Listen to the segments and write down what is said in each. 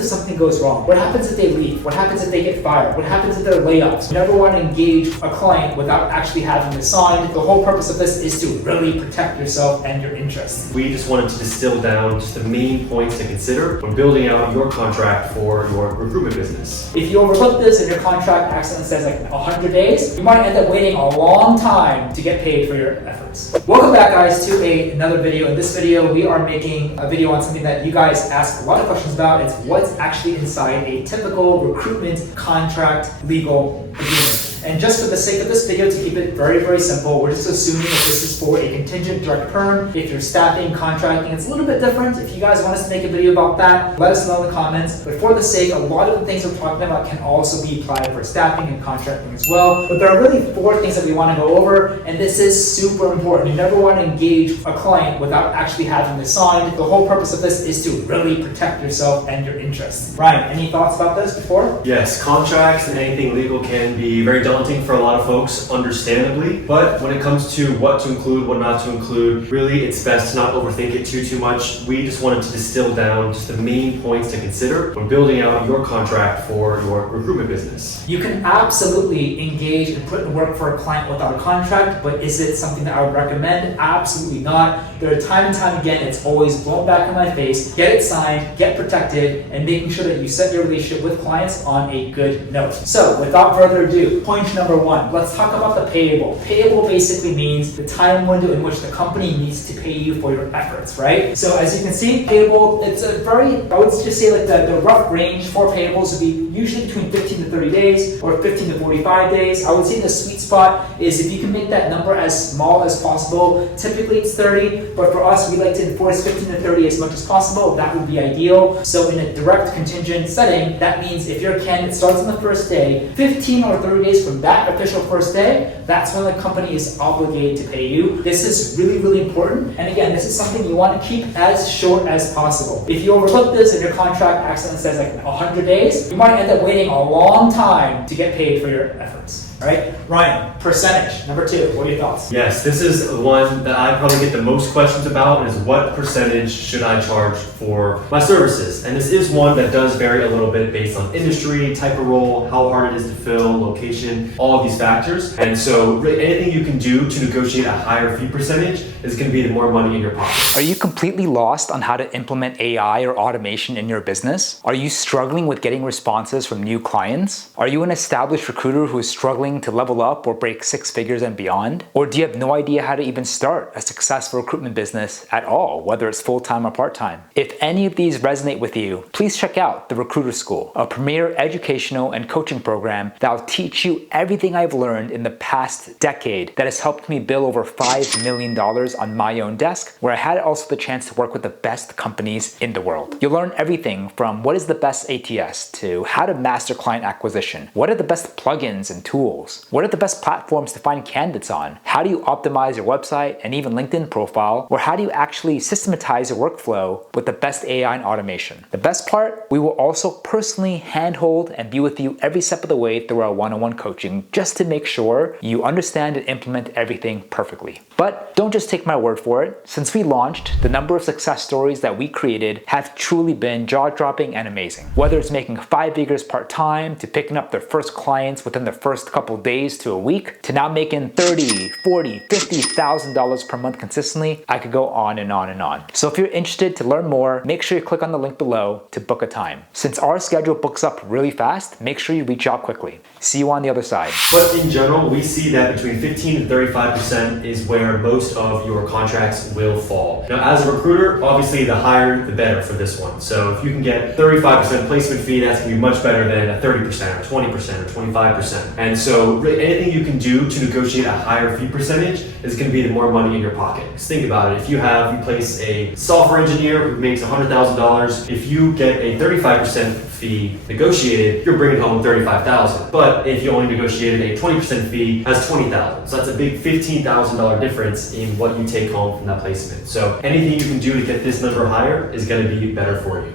if something goes wrong? What happens if they leave? What happens if they get fired? What happens if there are layoffs? You never want to engage a client without actually having it signed. The whole purpose of this is to really protect yourself and your interests. We just wanted to distill down just the main points to consider when building out your contract for your recruitment business. If you overlook this and your contract accidentally says like 100 days, you might end up waiting a long time to get paid for your efforts. Welcome back, guys, to another video. In this video, we are making a video on something that you guys ask a lot of questions about. It's what's actually inside a typical recruitment contract legal agreement. And just for the sake of this video, to keep it very, very simple, we're just assuming that this is for a contingent direct perm. If you're staffing, contracting, it's a little bit different. If you guys want us to make a video about that, let us know in the comments. But for the sake, a lot of the things we're talking about can also be applied for staffing and contracting as well. But there are really 4 things that we want to go over, and this is super important. You never want to engage a client without actually having this signed. The whole purpose of this is to really protect yourself and your interests. Ryan, any thoughts about this before? Yes, contracts and anything legal can be very daunting for a lot of folks, understandably. But when it comes to what to include, what not to include, really it's best to not overthink it too much. We just wanted to distill down just the main points to consider when building out your contract for your recruitment business. You can absolutely engage and put in work for a client without a contract, but is it something that I would recommend? Absolutely not. There are time and time again, it's always blown back in my face. Get it signed, get protected, and making sure that you set your relationship with clients on a good note. So without further ado, point number 1, let's talk about the payable. Payable basically means the time window in which the company needs to pay you for your efforts, right? So as you can see, payable, it's a very, I would just say like the rough range for payables would be usually between 15 to 30 days or 15 to 45 days. I would say the sweet spot is if you can make that number as small as possible. Typically it's 30, but for us, we like to enforce 15 to 30 as much as possible. That would be ideal. So in a direct contingent setting, that means if your candidate starts on the first day, 15 or 30 days from that official first day, that's when the company is obligated to pay you. This is really, really important. And again, this is something you want to keep as short as possible. If you overlook this and your contract accidentally says like 100 days, you might end up waiting a long time to get paid for your efforts. All right, Ryan, percentage, number 2, what are your thoughts? Yes, this is the one that I probably get the most questions about, is what percentage should I charge for my services? And this is one that does vary a little bit based on industry, type of role, how hard it is to fill, location, all of these factors. And so really anything you can do to negotiate a higher fee percentage is going to be more money in your pocket. Are you completely lost on how to implement AI or automation in your business? Are you struggling with getting responses from new clients? Are you an established recruiter who is struggling to level up or break 6 figures and beyond? Or do you have no idea how to even start a successful recruitment business at all, whether it's full-time or part-time? If any of these resonate with you, please check out the Recruiter School, a premier educational and coaching program that will teach you everything I've learned in the past decade that has helped me build over $5 million on my own desk, where I had also the chance to work with the best companies in the world. You'll learn everything from what is the best ATS to how to master client acquisition, what are the best plugins and tools, what are the best platforms to find candidates on, how do you optimize your website and even LinkedIn profile, or how do you actually systematize your workflow with the best AI and automation. The best part, we will also personally handhold and be with you every step of the way through our one-on-one coaching, just to make sure you understand and implement everything perfectly. But don't just take my word for it. Since we launched, the number of success stories that we created have truly been jaw-dropping and amazing. Whether it's making 5 figures part-time, to picking up their first clients within the first couple days to a week, to now making $30,000, $40,000, $50,000 per month consistently, I could go on and on and on. So if you're interested to learn more, make sure you click on the link below to book a time. Since our schedule books up really fast, make sure you reach out quickly. See you on the other side. But in general, we see that between 15 and 35% is where most of your contracts will fall. Now, as a recruiter, obviously the higher the better for this one. So if you can get 35% placement fee, that's gonna be much better than a 30% or 20% or 25%. And so really anything you can do to negotiate a higher fee percentage is gonna be the more money in your pocket. Because think about it, if you place a software engineer who makes $100,000, if you get a 35% fee negotiated, you're bringing home $35,000. But if you only negotiated a 20% fee, that's $20,000. So that's a big $15,000 difference in what you take home from that placement. So anything you can do to get this number higher is going to be better for you.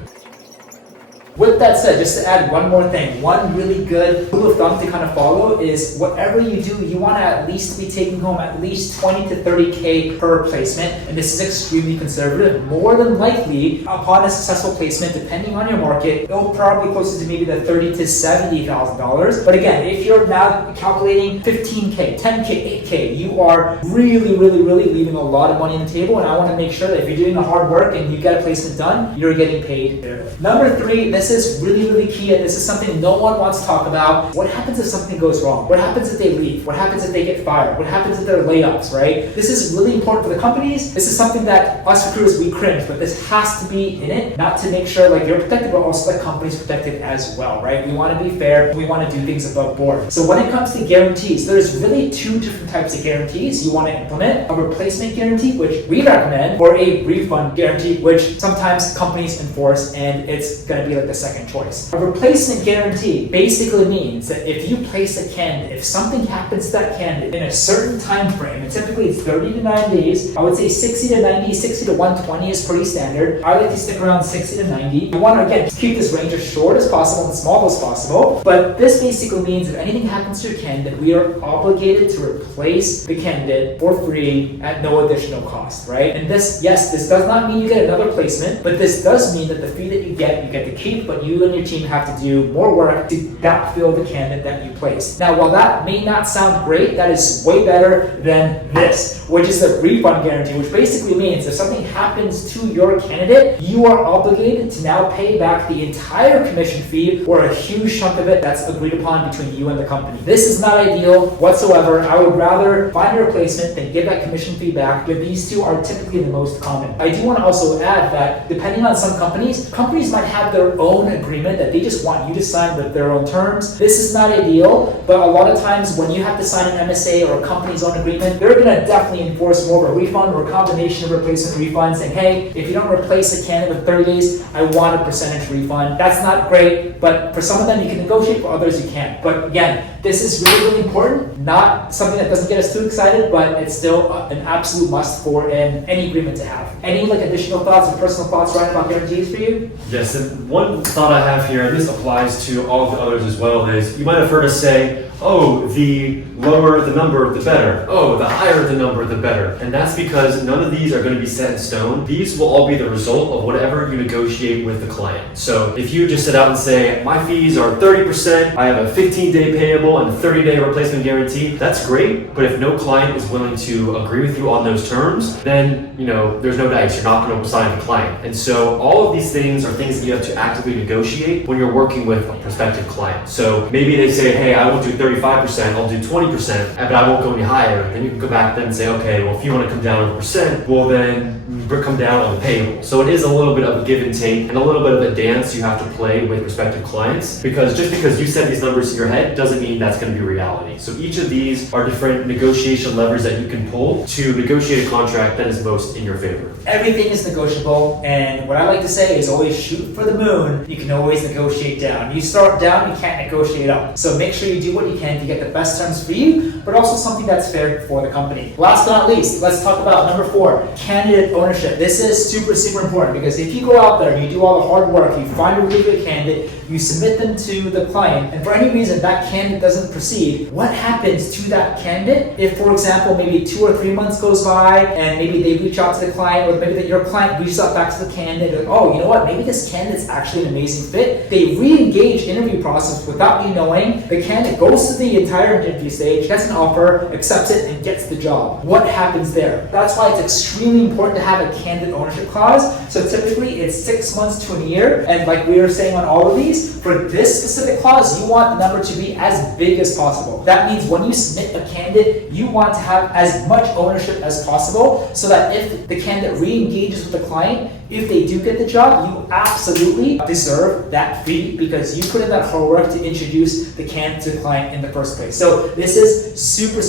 With that said, just to add one more thing, one really good rule of thumb to kind of follow is whatever you do, you want to at least be taking home at least 20 to 30K per placement. And this is extremely conservative. More than likely, upon a successful placement, depending on your market, it'll probably closer to maybe the $30,000 to $70,000. But again, if you're now calculating 15K, 10K, 8K, you are really leaving a lot of money on the table. And I want to make sure that if you're doing the hard work and you get a placement done, you're getting paid there. Number 3, this is really key, and this is something no one wants to talk about. What happens if something goes wrong? What happens if they leave? What happens if they get fired? What happens if there are layoffs, right? This is really important for the companies. This is something that us recruiters, we cringe, but this has to be in it, not to make sure like you're protected, but also the company's protected as well, right? We want to be fair. We want to do things above board. So when it comes to guarantees, there's really 2 different types of guarantees you want to implement: a replacement guarantee, which we recommend, or a refund guarantee, which sometimes companies enforce, and it's going to be like the second choice. A replacement guarantee basically means that if you place a candidate, if something happens to that candidate in a certain time frame, and typically it's 30 to 90 days, I would say 60 to 90, 60 to 120 is pretty standard. I like to stick around 60 to 90. You want to, again, keep this range as short as possible and small as possible, but this basically means if anything happens to your candidate, we are obligated to replace the candidate for free at no additional cost, right? And this, yes, this does not mean you get another placement, but this does mean that the fee that you get to keep, but you and your team have to do more work to backfill the candidate that you placed. Now, while that may not sound great, that is way better than this, which is the refund guarantee, which basically means if something happens to your candidate, you are obligated to now pay back the entire commission fee or a huge chunk of it that's agreed upon between you and the company. This is not ideal whatsoever. I would rather find a replacement than give that commission fee back, but these 2 are typically the most common. I do want to also add that depending on some companies might have their own agreement that they just want you to sign with their own terms. This is not ideal, but a lot of times when you have to sign an MSA or a company's own agreement, they're going to definitely enforce more of a refund or a combination of replacement refund, saying, hey, if you don't replace a candidate with 30 days, I want a percentage refund. That's not great, but for some of them you can negotiate, for others you can't. But again, this is really important. Not something that doesn't get us too excited, but it's still an absolute must for any agreement to have. Any additional thoughts or personal thoughts, Ryan, about guarantees for you? Yes, and one thought I have here, and this applies to all of the others as well, is you might have heard us say, oh, the lower the number, the better. Oh, the higher the number, the better. And that's because none of these are going to be set in stone. These will all be the result of whatever you negotiate with the client. So if you just sit out and say, my fees are 30%, I have a 15-day payable and a 30-day replacement guarantee, that's great. But if no client is willing to agree with you on those terms, then, there's no dice. You're not going to sign the client. And so all of these things are things that you have to actively negotiate when you're working with a prospective client. So maybe they say, hey, I won't do 35%, I'll do 20%, but I won't go any higher. Then you can go back then and say, okay, well, if you want to come down on the percent, well then come down on the payable. So it is a little bit of a give and take and a little bit of a dance you have to play with prospective clients, because just because you set these numbers in your head doesn't mean that's going to be reality. So each of these are different negotiation levers that you can pull to negotiate a contract that is most in your favor. Everything is negotiable, and what I like to say is always shoot for the moon. You can always negotiate down. You start down, you can't negotiate up. So make sure you do what you can to get the best terms for you, but also something that's fair for the company. Last but not least, let's talk about number 4, candidate ownership. This is super important, because if you go out there and you do all the hard work, you find a really good candidate, you submit them to the client, and for any reason that candidate doesn't proceed, what happens to that candidate if, for example, maybe 2 or 3 months goes by and maybe they reach out to the client, or maybe that your client reaches out back to the candidate, and, oh, you know what, maybe this candidate's actually an amazing fit. They re-engage interview process without you knowing. The candidate goes to the entire interview stage, gets an offer, accepts it, and gets the job. What happens there? That's why it's extremely important to have a candidate ownership clause. So typically it's 6 months to a year, and like we were saying on all of these, for this specific clause, you want the number to be as big as possible. That means when you submit a candidate, you want to have as much ownership as possible, so that if the candidate re-engages with the client, if they do get the job, you absolutely deserve that fee, because you put in that hard work to introduce the candidate to the client in the first place. So this is super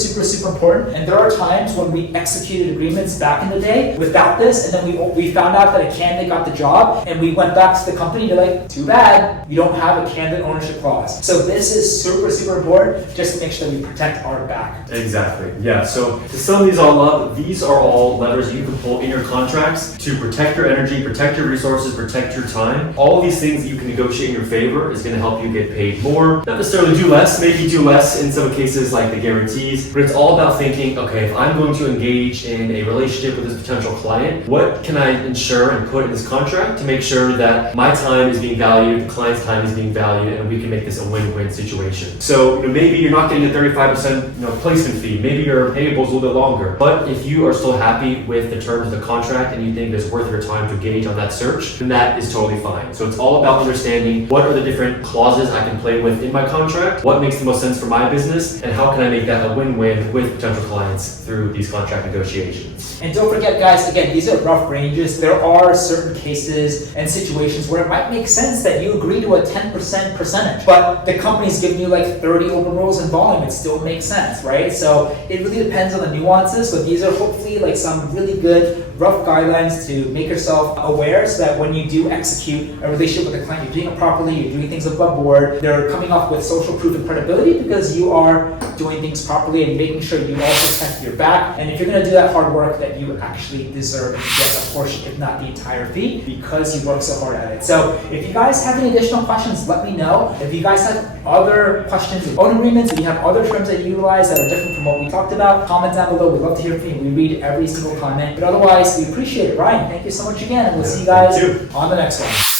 important, and there are times when we executed agreements back in the day without this, and then we found out that a candidate got the job, and we went back to the company, they're like, too bad, you don't have a candidate ownership clause. So this is super important, just to make sure that we protect our back. Exactly, yeah. So to sum these all up, these are all levers you can pull in your contracts to protect your energy energy, protect your resources, protect your time. All of these things that you can negotiate in your favor is going to help you get paid more. Not necessarily do less, maybe do less in some cases like the guarantees, but it's all about thinking, okay, if I'm going to engage in a relationship with this potential client, what can I ensure and put in this contract to make sure that my time is being valued, the client's time is being valued, and we can make this a win-win situation. So maybe you're not getting a 35% placement fee, maybe your payable is a little bit longer, but if you are still happy with the terms of the contract and you think it's worth your time to engage on that search, then that is totally fine. So it's all about understanding what are the different clauses I can play with in my contract, what makes the most sense for my business, and how can I make that a win-win with potential clients through these contract negotiations. And don't forget, guys, again, these are rough ranges. There are certain cases and situations where it might make sense that you agree to a 10% percentage, but the company's giving you like 30 open roles in volume. It still makes sense, right? So it really depends on the nuances, but these are hopefully like some really good rough guidelines to make yourself aware so that when you do execute a relationship with a client, you're doing it properly, you're doing things above board, they're coming off with social proof and credibility because you are doing things properly and making sure you also protect your back. And if you're going to do that hard work, that you actually deserve to get a portion, if not the entire fee, because you work so hard at it. So if you guys have any additional questions, let me know. If you guys have other questions with own agreements, if you have other terms that you utilize that are different from what we talked about, comment down below. We'd love to hear from you. We read every single comment. But otherwise, we appreciate it. Ryan, thank you so much again, and we'll see you guys on the next one.